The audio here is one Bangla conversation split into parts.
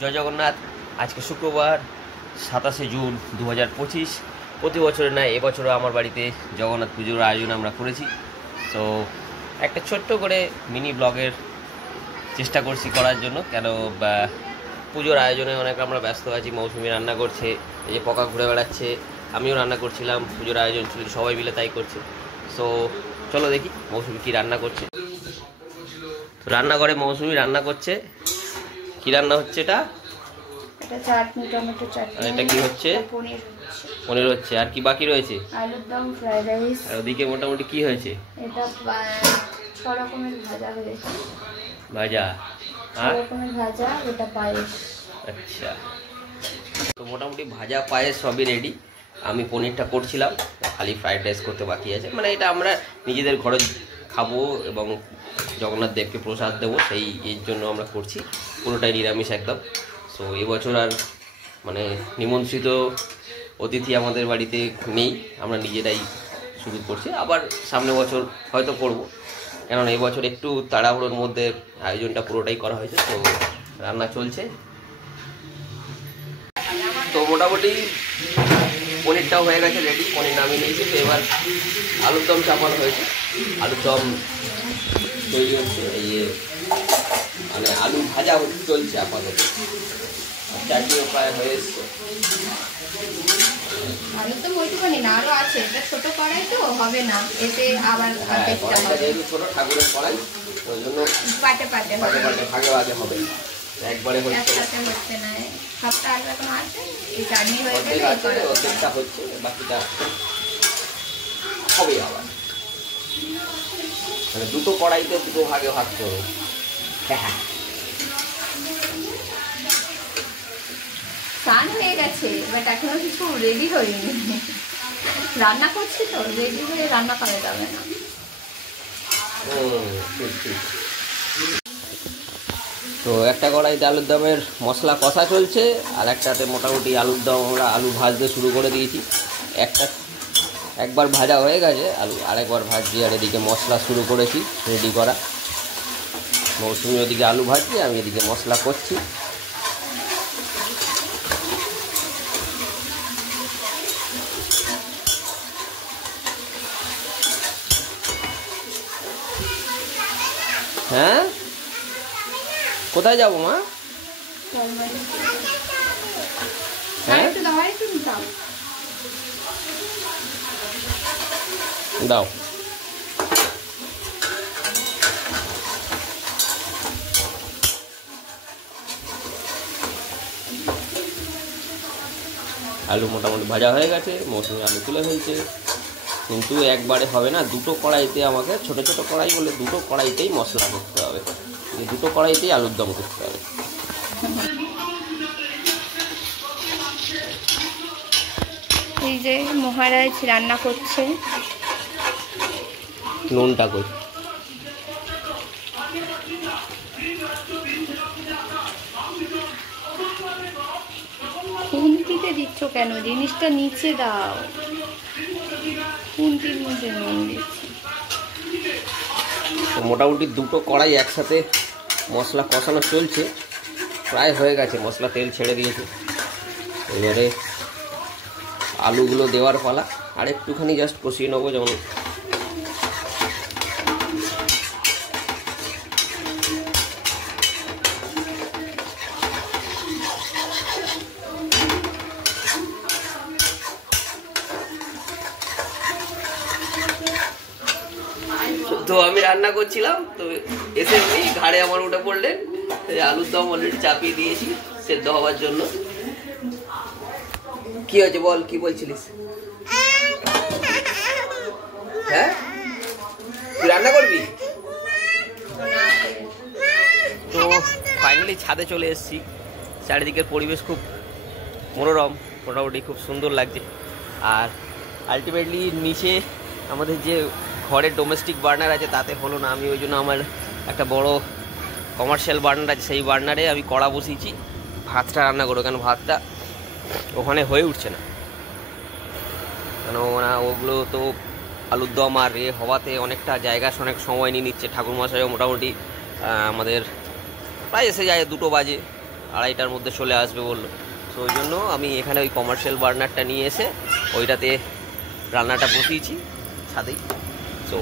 জয় জগন্নাথ। আজকে শুক্রবার 27শে জুন 2025। প্রতি বছরের ন্যায় এবছরও আমার বাড়িতে জগন্নাথ পুজোর আয়োজন আমরা করেছি। তো একটা ছোট্ট করে মিনি ব্লগের চেষ্টা করছি করার জন্য, কেন পুজোর আয়োজনে অনেক আমরা ব্যস্ত আছি। মৌসুমি রান্না করছে, এই যে পকা ঘুরে বেড়াচ্ছে, আমিও রান্না করছিলাম, পুজোর আয়োজন ছিল, সবাই মিলে তাই করছে। সো চলো দেখি মৌসুমি কী রান্না করছে। রান্নাঘরে মৌসুমি রান্না করছে। কি রান্না হচ্ছে এটা? এটা চাটনি, টমেটো চাটনি। আর এটা কি হচ্ছে? পনির হচ্ছে। পনির হচ্ছে। আর কি বাকি রয়েছে? আলুর দম, ফ্রাইড রাইস। আর ওদিকে মোটামুটি কি হয়েছে? এটা 6 রকমের ভাজা হয়েছে। ভাজা? 6 রকমের ভাজা, এটা পায়েস। আচ্ছা, তো মোটামুটি ভাজা পায়েস সবই রেডি। আমি পনিরটা করছিলাম, খালি ফ্রাইড রাইস করতে বাকি আছে। মানে এটা আমরা নিজেদের ঘরে খাবো এবং জগন্নাথ দেবকে প্রসাদ দেবো, সেই এর জন্য আমরা করছি। পুরোটাই নিরামিষ একদম। সো এবছর আর মানে নিমন্ত্রিত অতিথি আমাদের বাড়িতে নেই, আমরা নিজেরাই শুরু করছি। আবার সামনে বছর হয়তো করব, কেননা এবছর একটু তাড়াহুড়োর মধ্যে আয়োজনটা পুরোটাই করা হয়েছে। তো রান্না চলছে। তো মোটামুটি পনিরটাও হয়ে গেছে রেডি, পনির নামিয়ে নিয়েছি। তো এবার আলুর দম চাপানো হয়েছে, আলুর দম তৈরি হচ্ছে। এই মানে আলু ভাজা চলছে আপাতত, চাটনিও প্রায় হয়ে এসছে। আলু তো ওইটুকুনি না, আরো আছে। এটা ছোট কড়াই তো হবে না, এতে আবার যেহেতু ছোট ঠাকুরের কড়াই, ওই জন্য পাটে পাটে ভাগে ভাগে হবে, একবারে হচ্ছে না। সবটা আলু এখন আছে, এই চাটনি হয়ে গেলে অর্ধেকটা হচ্ছে, বাকিটা হবে আবার। মানে দুটো কড়াইতে দুটো ভাগে ভাগতে হবে। হ্যাঁ, স্নান হয়ে গেছে, বাট এখনো কিছু রেডি হয়নি। রান্না করছি তো, রেডি হয়ে রান্না করা যাবে না। ঠিক। তো একটা কড়াইতে আলুর দমের মশলা কষা চলছে, আর একটাতে মোটামুটি আলুর দম আমরা আলু ভাজতে শুরু করে দিয়েছি। একবার ভাজা হয়ে গেছে আলু, আরেকবার ভাজছি। আর এদিকে মশলা শুরু করেছি রেডি করা। মৌসুমি ওদিকে আলু ভাজছি, আমি এদিকে মশলা করছি। হ্যাঁ, কোথায় যাবো মা? হ্যাঁ দাও। আলু মোটামুটি ভাজা হয়ে গেছে, মৌসুমি আলু তুলে ফেলছে। কিন্তু একবারে হবে না, দুটো কড়াইতে আমাকে, ছোট ছোট কড়াই বলে দুটো কড়াইতেই মশলা করতে হবে, দুটো কড়াইতেই আলুর দম করতে হবে। এই যে মহারাজ রান্না করছে। নুনটা কই? খুন্তিতে দিচ্ছ কেন? জিনিসটা নিচে দাও। খুন্তির মধ্যে নুন দিচ্ছি। মোটামুটি দুটো কড়াই একসাথে মশলা কষানো চলছে, প্রায় হয়ে গেছে, মশলা তেল ছেড়ে দিয়েছে। এবারে আলুগুলো দেওয়ার পালা, আর একটুখানি জাস্ট কষিয়ে নেবো। যেমন তো আমি রান্না করছিলাম, তো এসে উনি ঘাড়ে আমার উঠে পড়লেন। আলুর দম অলরেডি চাপিয়ে দিয়েছি সেদ্ধ হওয়ার জন্য। কি হয়েছে বল, কি বলছিলিস? হ্যাঁ, তুই রান্না করবি? তো ফাইনালি ছাদে চলে এসেছি। চারিদিকের পরিবেশ খুব মনোরম, মোটামুটি খুব সুন্দর লাগছে। আর আলটিমেটলি নিচে আমাদের যে ঘরের ডোমেস্টিক বার্নার আছে তাতে হলো না। আমি ওই জন্য আমার একটা বড় কমার্শিয়াল বার্নার আছে, সেই বার্নারে আমি কড়া বসিয়েছি ভাতটা রান্না করবো। কেন ভাতটা ওখানে হয়ে উঠছে না, কেন ওগুলো তো আলুর দম আর হওয়াতে অনেকটা জায়গা, অনেক সময় নিয়ে নিচ্ছে। ঠাকুরমশাইও মোটামুটি আমাদের প্রায় এসে যায় 2টো বাজে, 2:30টার মধ্যে চলে আসবে বললো। তো ওই জন্য আমি এখানে ওই কমার্শিয়াল বার্নারটা নিয়ে এসে ওইটাতে রান্নাটা বসিয়েছি ছাদেই। তো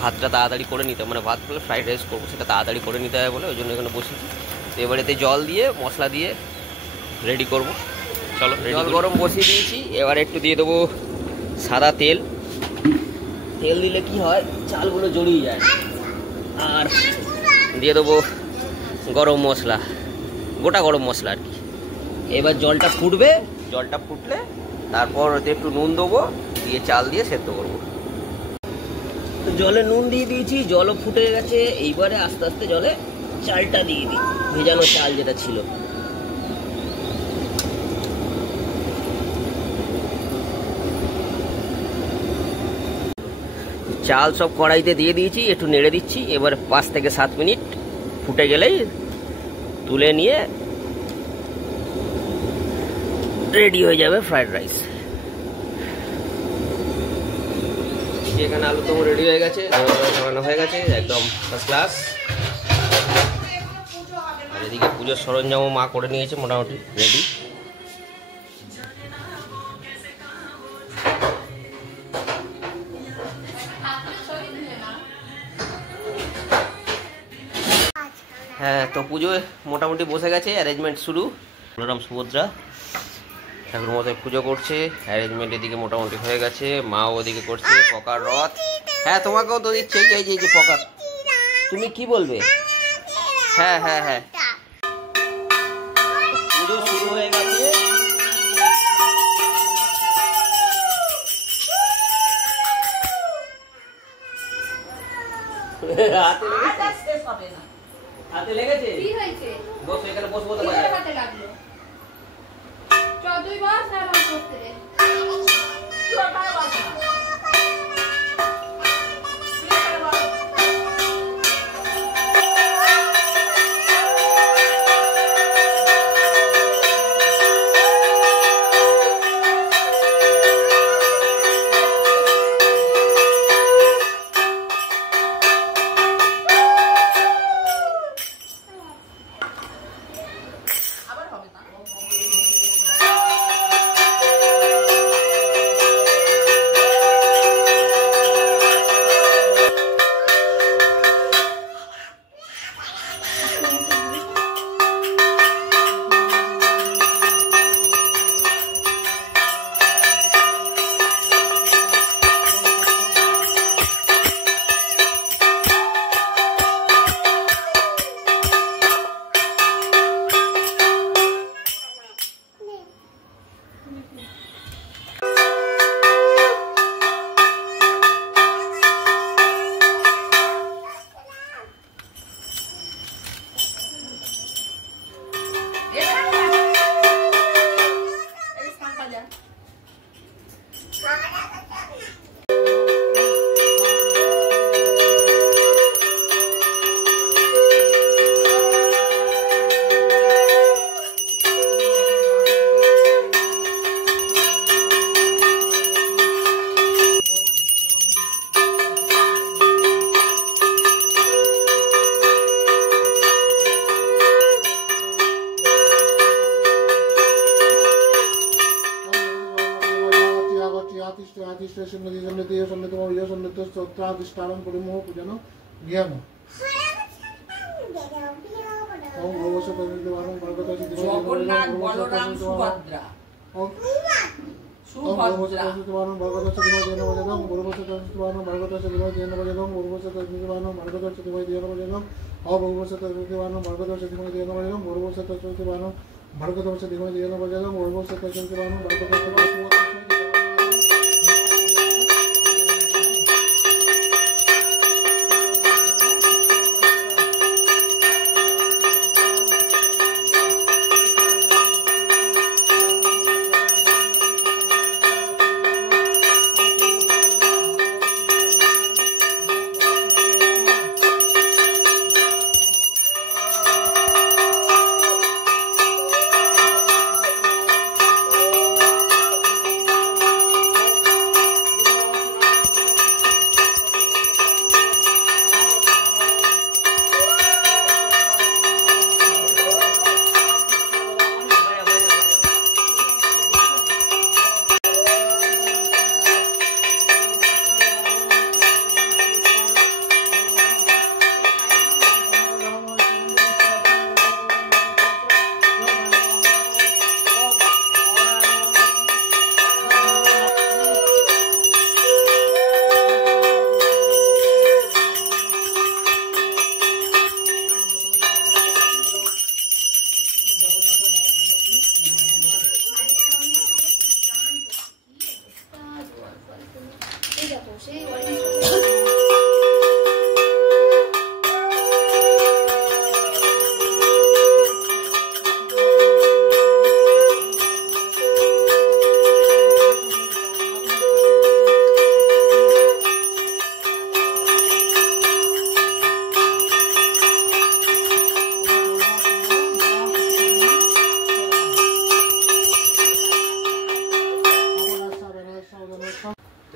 ভাতটা তাড়াতাড়ি করে নিতে, মানে ভাত করলে ফ্রাইড রাইস করবো, সেটা তাড়াতাড়ি করে নিতে হবে বলে ওই জন্য এখানে বসিয়েছি। তো এবারেতে জল দিয়ে মশলা দিয়ে রেডি করব। চলো, জল গরম বসিয়ে দিয়েছি। এবার একটু দিয়ে দেবো সাদা তেল। তেল দিলে কি হয়, চালগুলো জড়িয়ে যায়। আর দিয়ে দেবো গরম মশলা, গোটা গরম মশলা আর কি। এবার জলটা ফুটবে, জলটা ফুটলে তারপর ওতে একটু নুন দেবো, দিয়ে চাল দিয়ে সেদ্ধ করবো। তো জলে নুন দিয়ে দিয়েছি, জলও ফুটে গেছে। এইবারে আস্তে আস্তে জলে চালটা দিয়ে দিই, ভেজানো চাল যেটা ছিল। চাল সব কড়াইতে দিয়ে দিয়েছি, একটু নেড়ে দিচ্ছি। এবার 5 থেকে 7 মিনিট ফুটে গেলেই তুলে নিয়ে রেডি হয়ে যাবে ফ্রাইড রাইস। এখানে আলু তো রেডি হয়ে গেছে, বানানো হয়ে গেছে একদম ফার্স্ট ক্লাস। আর এদিকে পুজোর সরঞ্জামও মা করে নিয়েছে মোটামুটি রেডি। হ্যাঁ, তো পুজোয় মোটামুটি বসে গেছে, অ্যারেঞ্জমেন্ট শুরু। বলরাম সুভদ্রা ঠাকুর মশাই পুজো করছে, অ্যারেঞ্জমেন্ট এদিকে মোটামুটি হয়ে গেছে। মা ওদিকে করছে পকার রথ। হ্যাঁ, তোমাকেও তো দিচ্ছে, এই যে পকার। তুমি কি বলবে? হ্যাঁ হ্যাঁ হ্যাঁ, পুজো শুরু হয়ে গেছে। হাতে লেগেছে? কি হয়েছে? বসো, এখানে বসবো তো। হাতে লাগলো। চৌধুরী বস না আমার করতে রে।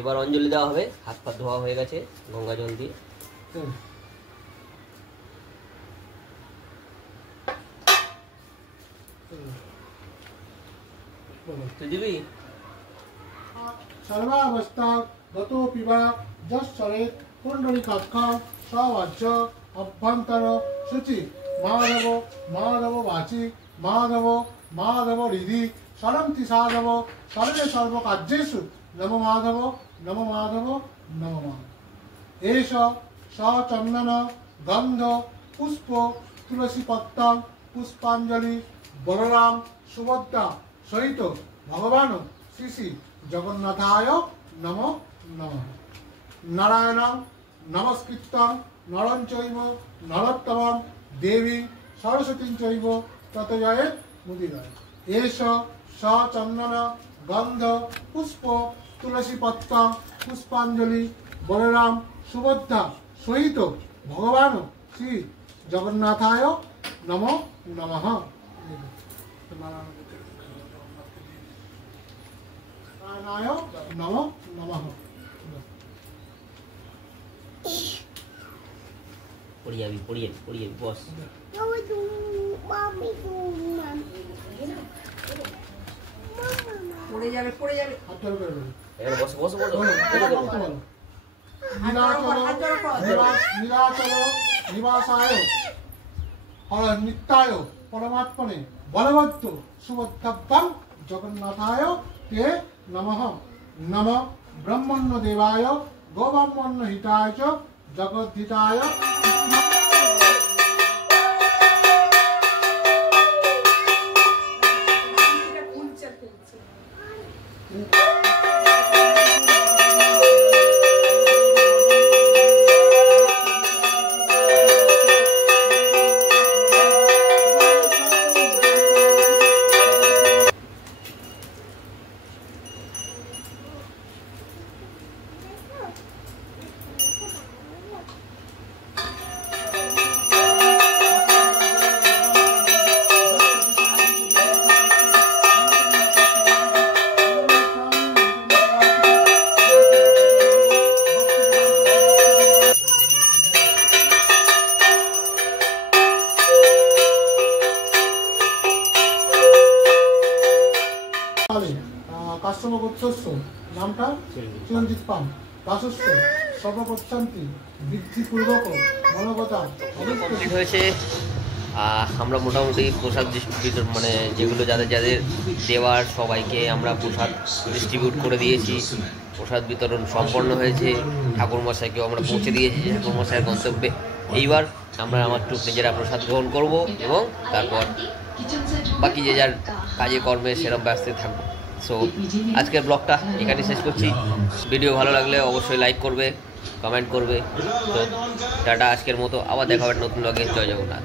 এবার অঞ্জলি দেওয়া হবে। হাত পা ধোয়া হয়ে গেছে গঙ্গা জল দিয়ে। তুই দিবি? सर्वावस्था गतोऽपि वा यश्चरेत् पुण्डरीकाक्षं सवाच्य अभ्यन्तर शुचि माधव माधव वाचि माधव माधव हृदि सरन्ति साधव सर्वे सर्वकार्येषु नमो माधव नमो माधव नमो माधव। एष स चन्दन गन्ध पुष्प तुलसी पत्रं पुष्पाञ्जलि बलराम सुभद्रा सहित भगवान श्री श्री जगन्नाथाय नमो नमः। नारायणं नमस्कृतं नरं चैव नरोत्तमं देवी सरस्वतीं चैव ततो जयमुदीरये। एष स चन्दन गन्ध पुष्प तुलसी पत्रं पुष्पाञ्जलि बलराम सुभद्रा सहित भगवान श्री जगन्नाथाय नमो नमः। नमो नमः। পড়ে যাবি বস। পড়ে যাবে হাত জোড় করে বলো। বস বস বস। নীলাচল নিবাসায় নিত্যায় परमात्मने बलवत्त सुभद्रभ्यं जगन्नाथाय ते नमः। नमः ब्रह्मण्य देवाय गोब्राह्मण्य हिताय च जगद्धिताय। কাশ্যপ গোত্রস্য নামটা চিরঞ্জিত পান দাসস্য সর্বপ্রশান্তি বৃদ্ধিপূর্বক মনোগতা কমপ্লিট হয়েছে। আমরা মোটামুটি প্রসাদ ডিস্ট্রিবিউট মানে যেগুলো যাদের যাদের দেওয়ার সবাইকে আমরা প্রসাদ ডিস্ট্রিবিউট করে দিয়েছি। প্রসাদ বিতরণ সম্পন্ন হয়েছে। ঠাকুরমশাইকেও আমরা পৌঁছে দিয়েছি ঠাকুরমশাইয়ের গন্তব্যে। এইবার আমরা আমার টুক নিজেরা প্রসাদ গ্রহণ করব এবং তারপর বাকি যে যার কাজে কর্মে সেরকম ব্যস্ত থাকবো। সো আজকের ব্লগটা এখানে শেষ করছি। ভিডিও ভালো লাগলে অবশ্যই লাইক করবে, কমেন্ট করবে। তো টাটা আজকের মতো, আবার দেখা হবে নতুন ব্লগে। জয় জগন্নাথ।